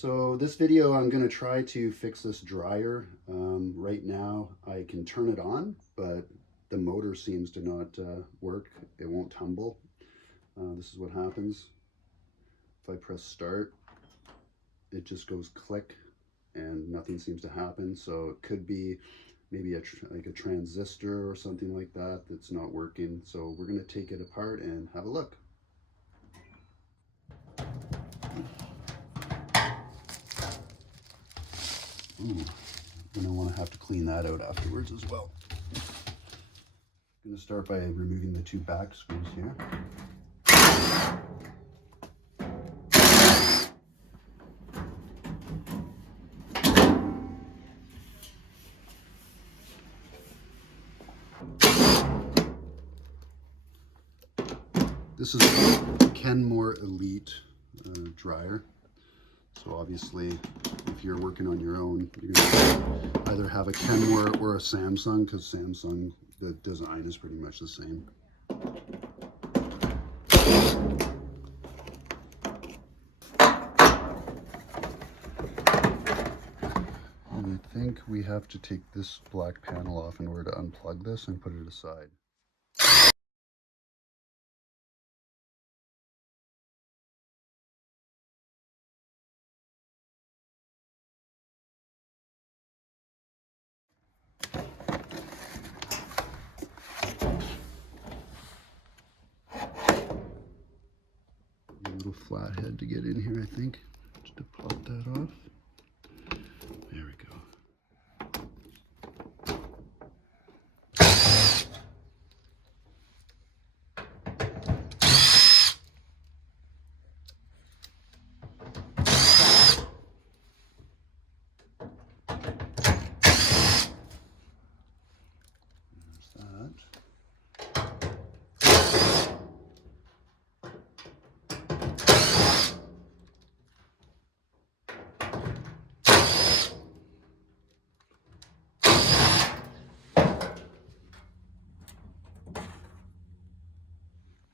So this video, I'm going to try to fix this dryer. Right now I can turn it on, but the motor seems to not work. It won't tumble. This is what happens. If I press start, it just goes click and nothing seems to happen. So it could be maybe like a transistor or something like that that's not working. So we're going to take it apart and have a look. Ooh, I'm going to have to clean that out afterwards as well. I'm going to start by removing the two back screws here. This is a Kenmore Elite dryer. So obviously, if you're working on your own, you're going to either have a Kenmore or a Samsung, because Samsung, the design is pretty much the same. And I think we have to take this black panel off in order to unplug this and put it aside. A little flathead to get in here, I think, just to pop that off. There we go.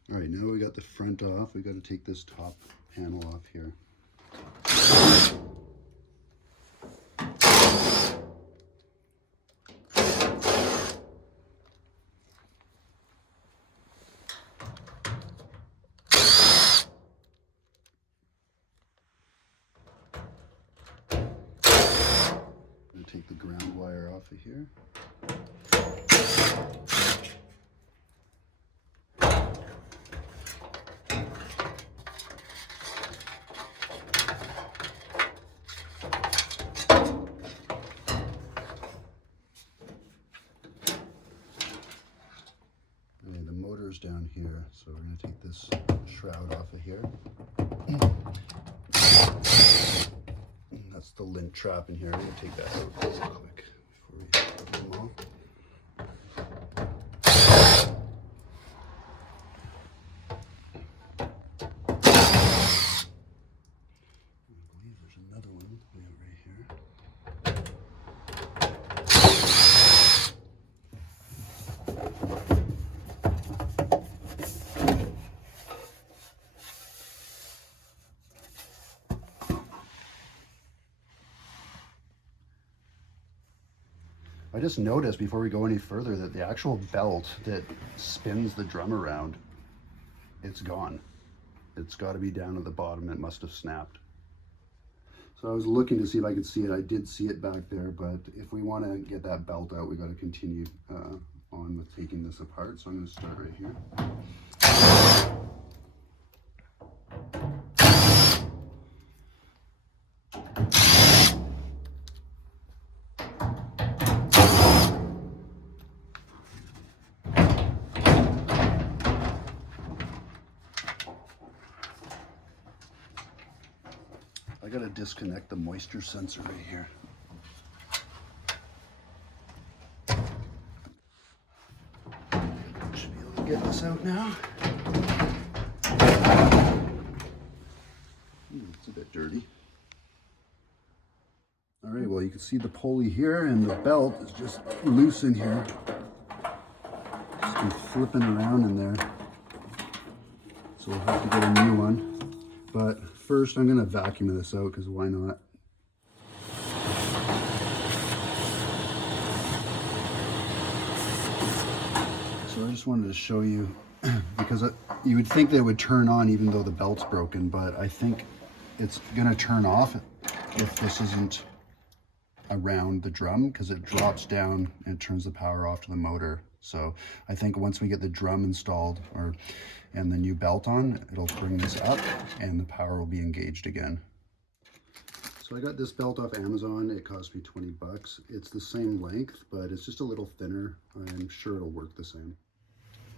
All right, now we got the front off. We got to take this top panel off here. I'm going to take the ground wire off of here. Down here, so we're going to take this shroud off of here. That's the lint trap in here. We're going to take that out real quick before we put them all. I believe there's another one right here. I just noticed before we go any further that the actual belt that spins the drum around, it's gone. It's got to be down at the bottom. It must have snapped. So I was looking to see if I could see it. I did see it back there, but if we want to get that belt out, we got to continue on with taking this apart. So I'm going to start right here. I gotta disconnect the moisture sensor right here. Should be able to get this out now. It's a bit dirty. All right, well, you can see the pulley here and the belt is just loose in here. Just been flipping around in there. So we'll have to get a new one. But first I'm going to vacuum this out because why not? So I just wanted to show you because you would think that it would turn on even though the belt's broken, but I think it's going to turn off if this isn't around the drum, because it drops down and turns the power off to the motor. So I think once we get the drum installed and the new belt on, it'll bring this up and the power will be engaged again. So I got this belt off Amazon. It cost me 20 bucks. It's the same length, but it's just a little thinner. I'm sure it'll work the same.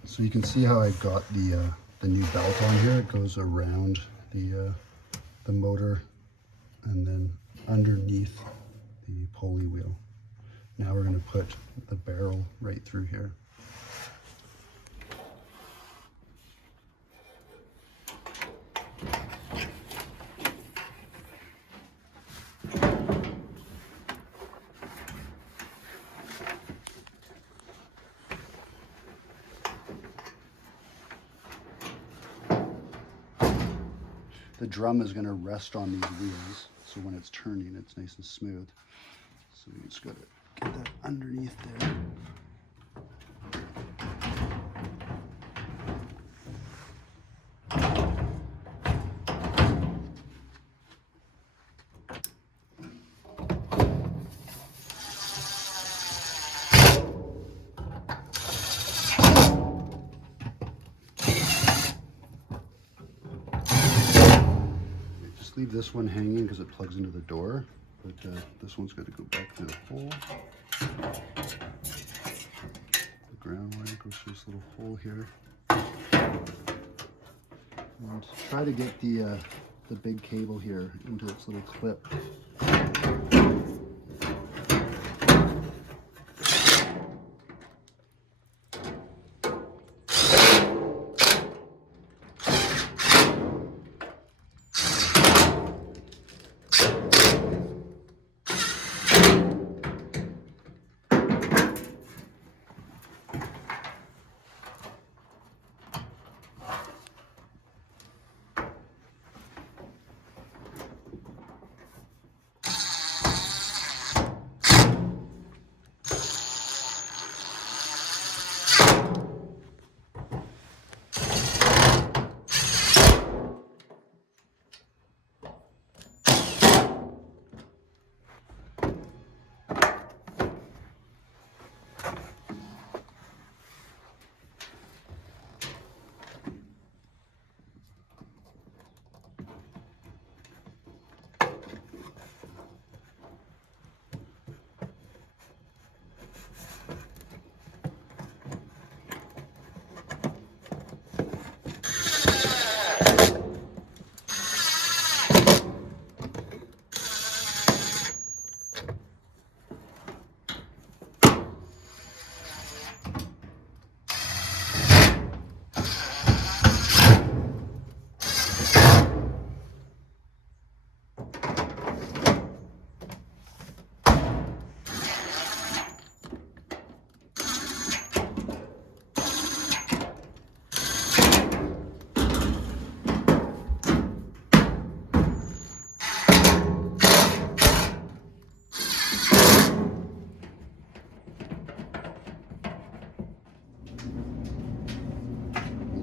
So you can see how I got the new belt on here. It goes around the motor and then underneath the pulley wheel. Now we're going to put the barrel right through here. The drum is going to rest on these wheels, so when it's turning, it's nice and smooth. So you just got to get that underneath there. Leave this one hanging because it plugs into the door, but this one's got to go back through the hole. The ground wire goes through this little hole here. And try to get the big cable here into its little clip.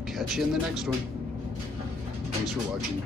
Catch you in the next one. Thanks for watching.